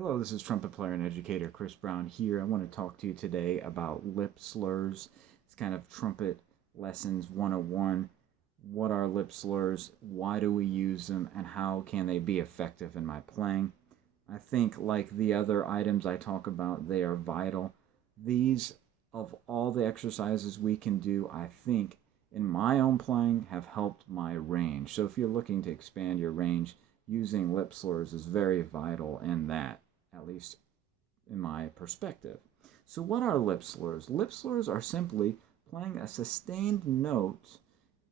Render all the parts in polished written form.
Hello, this is trumpet player and educator Chris Braun here. I want to talk to you today about lip slurs. It's kind of trumpet lessons 101. What are lip slurs? Why do we use them? And how can they be effective in my playing? I think, like the other items I talk about, they are vital. These, of all the exercises we can do, I think, in my own playing, have helped my range. So if you're looking to expand your range, using lip slurs is very vital in that, at least in my perspective. So what are lip slurs? Lip slurs are simply playing a sustained note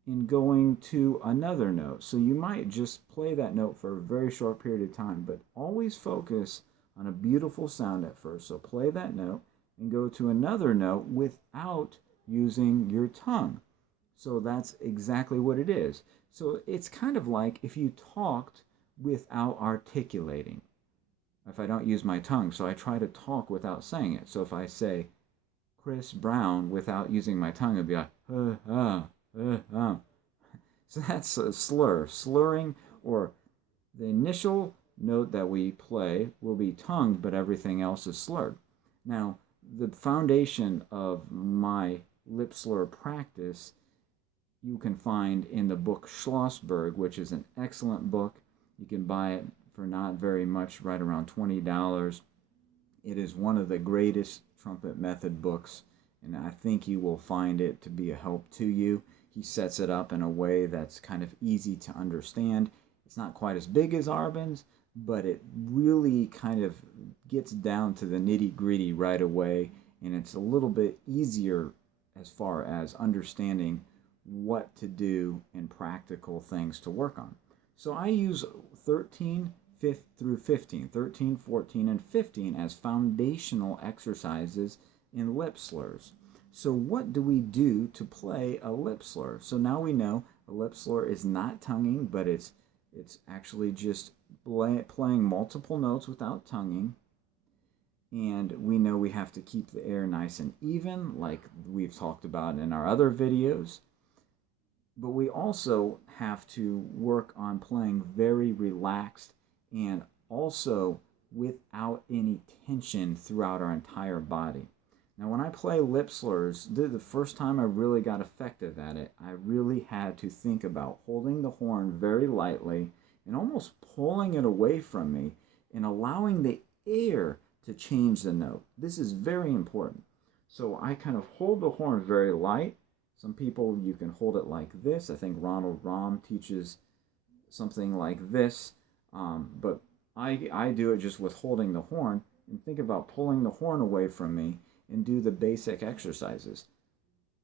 and going to another note. So you might just play that note for a very short period of time, but always focus on a beautiful sound at first. So play that note and go to another note without using your tongue. So that's exactly what it is. So it's kind of like if you talked without articulating. If I don't use my tongue, so I try to talk without saying it. So if I say Chris Brown without using my tongue, it'd be like, So that's a slur. Slurring, or the initial note that we play will be tongued, but everything else is slurred. Now, the foundation of my lip slur practice you can find in the book Schlossberg, which is an excellent book. You can buy it for not very much, right around $20. It is one of the greatest trumpet method books, and I think you will find it to be a help to you. He sets it up in a way that's kind of easy to understand. It's not quite as big as Arbenz, but it really kind of gets down to the nitty-gritty right away, and it's a little bit easier as far as understanding what to do and practical things to work on. So I use 13 through 15, 13, 14, and 15 as foundational exercises in lip slurs. So what do we do to play a lip slur? So now we know a lip slur is not tonguing, but it's actually just playing multiple notes without tonguing. And we know we have to keep the air nice and even, like we've talked about in our other videos. But we also have to work on playing very relaxed and also without any tension throughout our entire body. Now, when I play lip slurs, the first time I really got effective at it, I really had to think about holding the horn very lightly and almost pulling it away from me and allowing the air to change the note. This is very important. So I kind of hold the horn very light. Some people, you can hold it like this. I think Ronald Rahm teaches something like this. But I do it just with holding the horn, and think about pulling the horn away from me and do the basic exercises.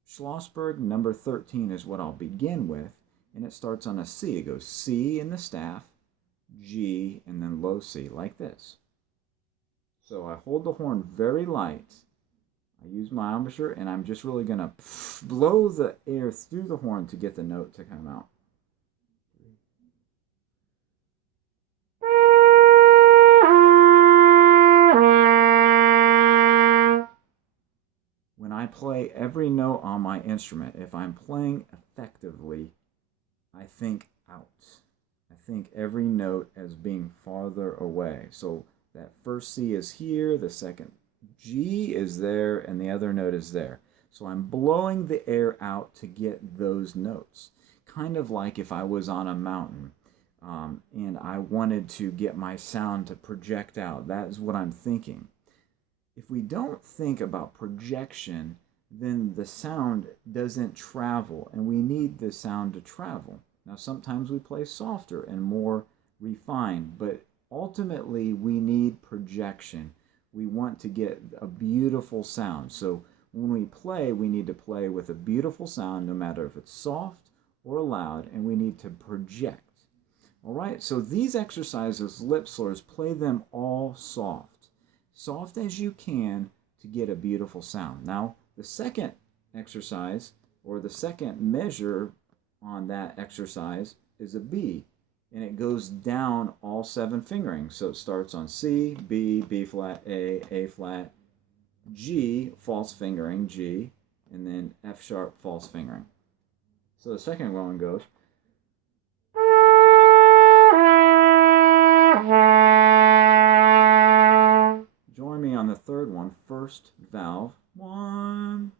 Schlossberg number 13 is what I'll begin with, and it starts on a C. It goes C in the staff, G, and then low C, like this. So I hold the horn very light. I use my embouchure, and I'm just really going to blow the air through the horn to get the note to come out. When I play every note on my instrument, if I'm playing effectively, I think out. I think every note as being farther away. So that first C is here, the second G is there, and the other note is there. So I'm blowing the air out to get those notes. Kind of like if I was on a mountain and I wanted to get my sound to project out. That is what I'm thinking. If we don't think about projection, then the sound doesn't travel, and we need the sound to travel. Now, sometimes we play softer and more refined, but ultimately we need projection. We want to get a beautiful sound. So when we play, we need to play with a beautiful sound, no matter if it's soft or loud, and we need to project. All right, so these exercises, lip slurs, play them all soft. Soft as you can to get a beautiful sound. Now, the second exercise, or the second measure on that exercise, is a B, and it goes down all 7 fingerings. So it starts on C, B, B flat, A flat, G, false fingering, G, and then F sharp, false fingering. So the second one goes. first valve. 1,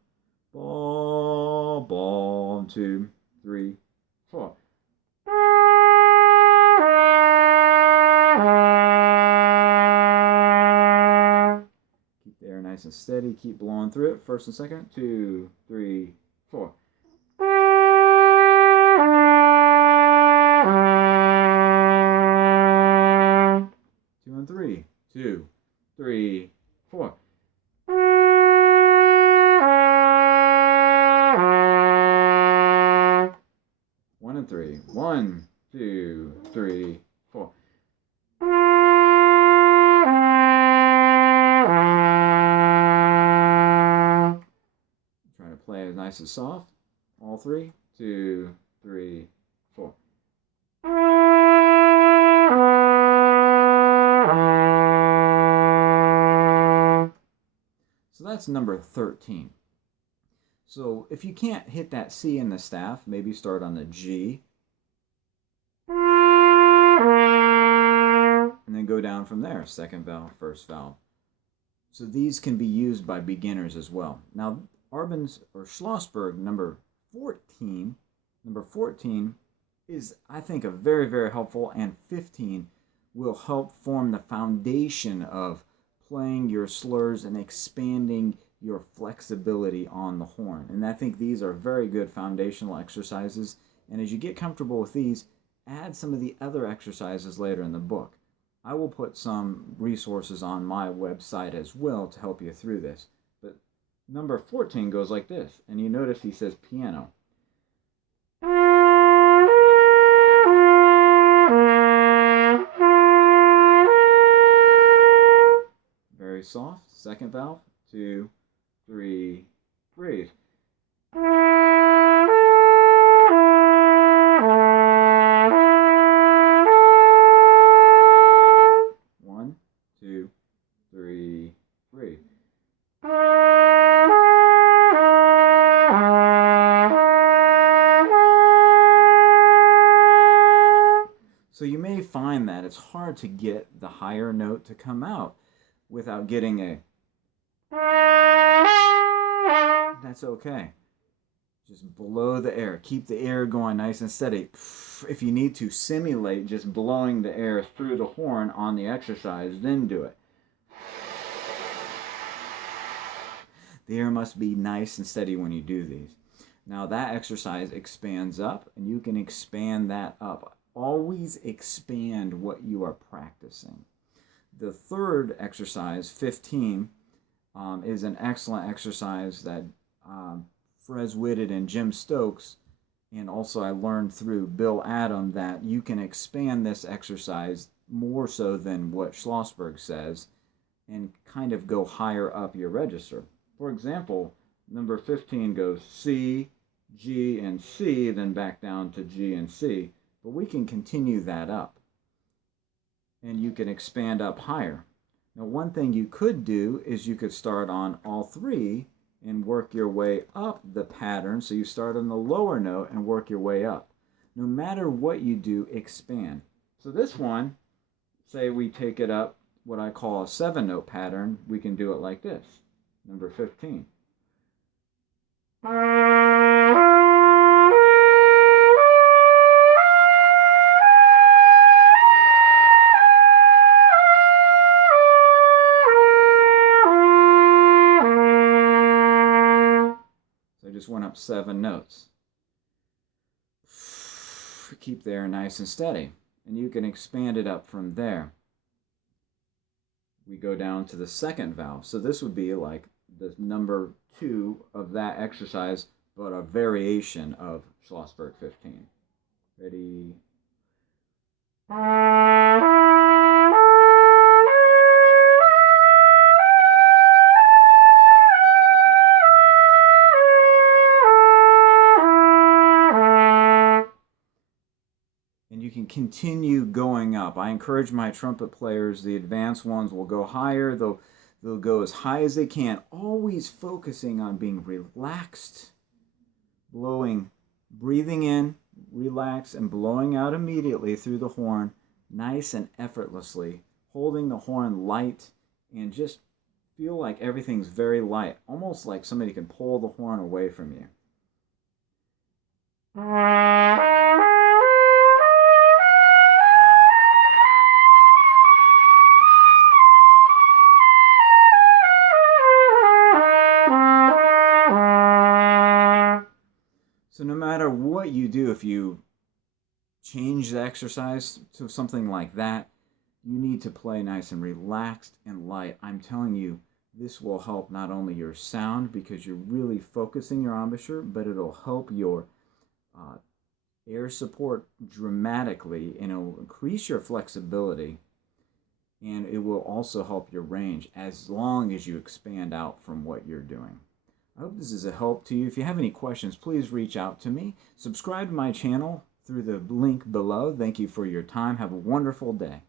ball, ball, 2, 3, 4. Keep the air nice and steady. Keep blowing through it. First and second. 2, 3, 4. 2 and 3. 2, 3, 4. 1 and 3. 1, 2, 3, 4. Trying to play it nice and soft. All 3. 2, 3, 4. So that's number 13. So if you can't hit that C in the staff, maybe start on the G. And then go down from there. Second valve, first valve. So these can be used by beginners as well. Now, Arbenz or Schlossberg number 14 is, I think, a very, very helpful, and 15 will help form the foundation of playing your slurs and expanding your flexibility on the horn. And I think these are very good foundational exercises. And as you get comfortable with these, add some of the other exercises later in the book. I will put some resources on my website as well to help you through this. But number 14 goes like this. And you notice he says piano. Very soft. Second valve. 2, 3, breathe. 1, 2, 3, breathe. So you may find that it's hard to get the higher note to come out without getting a. That's okay. Just blow the air. Keep the air going nice and steady. If you need to simulate just blowing the air through the horn on the exercise, then do it. The air must be nice and steady when you do these. Now that exercise expands up, and you can expand that up. Always expand what you are practicing. The third exercise, 15, is an excellent exercise that Frez Whitted and Jim Stokes, and also I learned through Bill Adam, that you can expand this exercise more so than what Schlossberg says and kind of go higher up your register. For example, number 15 goes C, G, and C, then back down to G and C. But we can continue that up. And you can expand up higher. Now, one thing you could do is you could start on all 3 and work your way up the pattern. So you start on the lower note and work your way up. No matter what you do, expand. So this one, say we take it up what I call a 7-note pattern, we can do it like this. Number 15. Just went up 7 notes. Keep the air nice and steady, and you can expand it up from there. We go down to the second valve. So this would be like the number 2 of that exercise, but a variation of Schlossberg 15. Ready? Continue going up. I encourage my trumpet players, the advanced ones will go higher. They'll go as high as they can, always focusing on being relaxed, breathing in, relax, and blowing out immediately through the horn, nice and effortlessly, holding the horn light and just feel like everything's very light, almost like somebody can pull the horn away from you. So no matter what you do, if you change the exercise to something like that, you need to play nice and relaxed and light. I'm telling you, this will help not only your sound because you're really focusing your embouchure, but it'll help your uh, air support dramatically, and it'll increase your flexibility, and it will also help your range as long as you expand out from what you're doing. I hope this is a help to you. If you have any questions, please reach out to me. Subscribe to my channel through the link below. Thank you for your time. Have a wonderful day.